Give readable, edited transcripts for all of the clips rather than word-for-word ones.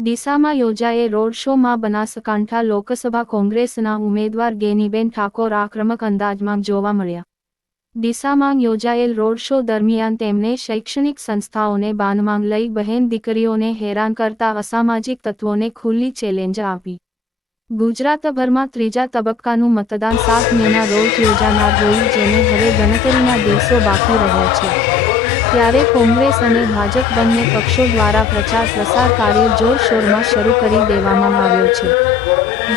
ડીસામાં યોજાયે road શોમાં બનાસકાંઠા લોકસભા કોંગ્રેસના ઉમેદવાર ગેનીબેન ઠાકોર આક્રમક અંદાજમાં જોવા મળ્યા। ડીસામાં યોજાયેલ રોડ શો દરમિયાન તેમણે શૈક્ષણિક સંસ્થાઓને બાનમાં લઈ બહેન દીકરીઓને હેરાન કરતા અસામાજિક તત્વોને ખુલ્લી ચેલેન્જ આપી। ગુજરાતભરમાં ત્રીજા તબક્કાનું મતદાન 7 મેના રોજ યોજાનાર હોય, જેને હવે ગણતરીના દિવસો બાકી રહ્યા છે। ત્યારે કોંગ્રેસ અને ભાજપ બંને પક્ષો દ્વારા પ્રચાર પ્રસાર કાર્ય જોરશોરમાં શરૂ કરી દેવામાં આવ્યો છે।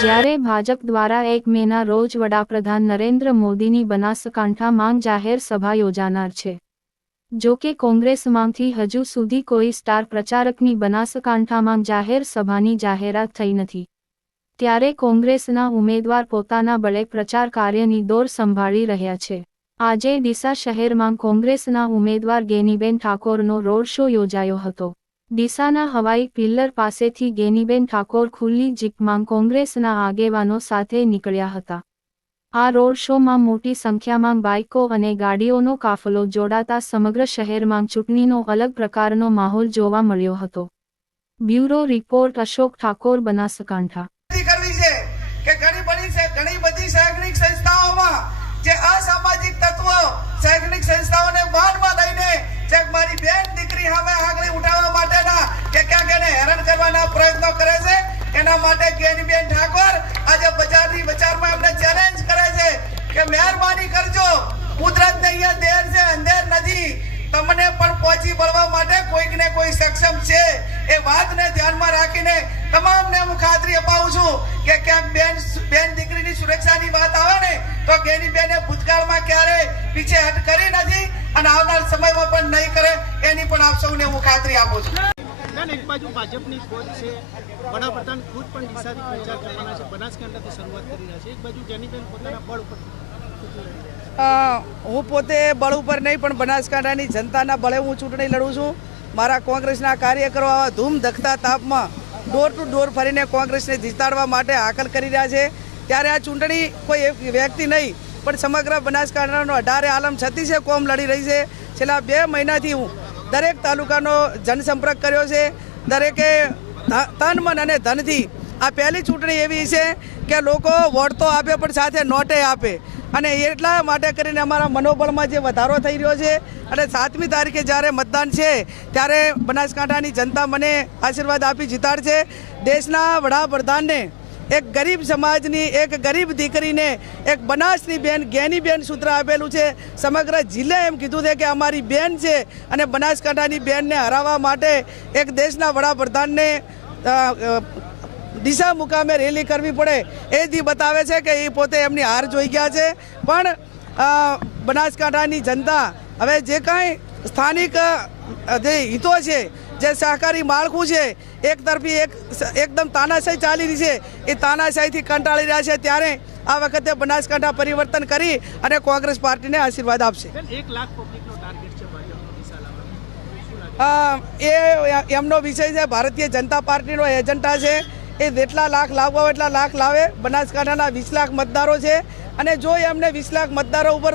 જ્યારે ભાજપ દ્વારા 1 મેના રોજ વડાપ્રધાન નરેન્દ્ર મોદીની બનાસકાંઠામાં જાહેર સભા યોજાનાર છે। જો કે કોંગ્રેસમાંથી હજુ સુધી કોઈ સ્ટાર પ્રચારકની બનાસકાંઠામાં જાહેર સભાની જાહેરાત થઈ નથી। ત્યારે કોંગ્રેસના ઉમેદવાર પોતાના બળે પ્રચાર કાર્યની દોર સંભાળી રહ્યા છે। આજે ડીસા શહેરમાં કોંગ્રેસના ઉમેદવાર ગેનીબેન ઠાકોરનો રોડ શો યોજાયો હતો। ડીસાના હવાઈ પિલ્લર પાસેથી ગેનીબેન ઠાકોર ખુલ્લી જીપમાં કોંગ્રેસના આગેવાનો સાથે નીકળ્યા હતા। આ રોડ શોમાં મોટી સંખ્યામાં બાઇકો અને ગાડીઓનો કાફલો જોડાતા સમગ્ર શહેરમાં ચૂંટણીનો અલગ પ્રકારનો માહોલ જોવા મળ્યો હતો। Bureau report Ashok Thakor, Banaskantha. જે અસામાજિક તત્વો શૈક્ષણિક સંસ્થાઓને બાનમાં લઈને જે મારી બેન દીકરી સામે આગળ ઉઠાવવા માટેના કે ક્યાંક એને હેરાન કરવાના પ્રયત્નો કરે છે, એના માટે ગેનીબેન ઠાકોર આજે બજારની બજારમાં એમને ચેલેન્જ કરે છે કે મહેરબાની કરજો, કુદરતને અહીંયા દેર છે, અંધેર નથી, તમને પણ પહોંચી વળવા માટે કોઈક ને કોઈ સક્ષમ છે। એ વાતને ધ્યાનમાં રાખીને તમામને હું ખાતરી અપાવું છું કે ક્યાંક બેન દીકરીની સુરક્ષાની વાત આવે ને તો ગેનીબેને ભૂતકાળમાં ક્યારે પીછેહટ કરી નથી અને આવનાર સમયમાં પણ નહીં કરે, એની પણ આપ સૌને હું ખાતરી આપું છું। એક બાજુ ભાજપની ખોજ છે, વડાપ્રધાન ખુદ પણ ડીસાથી પ્રચાર કરવાના છે, બનાસકાંઠાથી શરૂઆત કરી રહ્યા છે, એક બાજુ ગેનીબેન પોતાના બળ ઉપર હું પોતે બળ ઉપર નહીં પણ બનાસકાંઠાની જનતાના બળે હું ચૂંટણી લડું છું। મારા કોંગ્રેસના કાર્યકરો આવા ધૂમ ધખતા તાપમાં ડોર ટુ ડોર ફરીને કોંગ્રેસને જીતાડવા માટે હાકલ કરી રહ્યા છે। ત્યારે આ ચૂંટણી કોઈ એક વ્યક્તિ નહીં પણ સમગ્ર બનાસકાંઠાનો 18 આલમ 36 કોમ લડી રહી છે। છેલ્લા 2 મહિનાથી હું દરેક તાલુકાનો જનસંપર્ક કર્યો છે, દરેકે તન મન અને ધનથી। આ પહેલી ચૂંટણી એવી છે કે લોકો વોટ તો આપે પણ સાથે નોટે આપે, અને એટલા માટે કરીને અમારા મનોબળમાં જે વધારો થઈ રહ્યો છે। અને 7મી તારીખે જ્યારે મતદાન છે ત્યારે બનાસકાંઠાની જનતા મને આશીર્વાદ આપી જીતાડશે। દેશના વડાપ્રધાનને એક ગરીબ સમાજની એક ગરીબ દીકરીને એક બનાસની બેન ગેનીબેન સૂત્ર આપેલું છે। સમગ્ર જિલ્લે એમ કીધું છે કે અમારી બેન છે અને બનાસકાંઠાની બેનને હરાવવા માટે એક દેશના વડાપ્રધાનને ડીસા મુકામે રેલી કરવી પડે એ દી બતાવે છે કે એ પોતે એમની હાર જોઈ ગયા છે। પણ બનાસકાંઠાની જનતા હવે જે કાંઈ સ્થાનિક જે હિતો છે, જે સહકારી માળખું છે, એક તરફી એકદમ તાનાશાહી ચાલી રહી છે, એ તાનાશાહીથી કંટાળી રહ્યા છે। ત્યારે આ વખતે બનાસકાંઠા પરિવર્તન કરી અને કોંગ્રેસ પાર્ટીને આશીર્વાદ આપશે। 1 લાખ પબ્લિકનો ટાર્ગેટ છે ભાજપનો ડીસા લાવવાનો, એ એમનો વિષય છે, ભારતીય જનતા પાર્ટીનો એજન્ડા છે। એ જેટલા લાખ લાવવા હોય એટલા લાખ લાવે। બનાસકાંઠાના 20 લાખ મતદારો છે, અને જો એમને 20 લાખ મતદારો ઉપર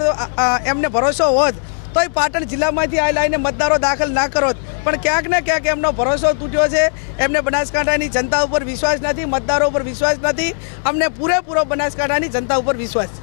એમને ભરોસો હોત તો એ પાટણ જિલ્લામાંથી આ લાઈને મતદારો દાખલ ના કરો, પણ ક્યાંક ને ક્યાંક એમનો ભરોસો તૂટ્યો છે। એમને બનાસકાંઠાની જનતા ઉપર વિશ્વાસ નથી, મતદારો ઉપર વિશ્વાસ નથી। અમને પૂરેપૂરો બનાસકાંઠાની જનતા ઉપર વિશ્વાસ છે।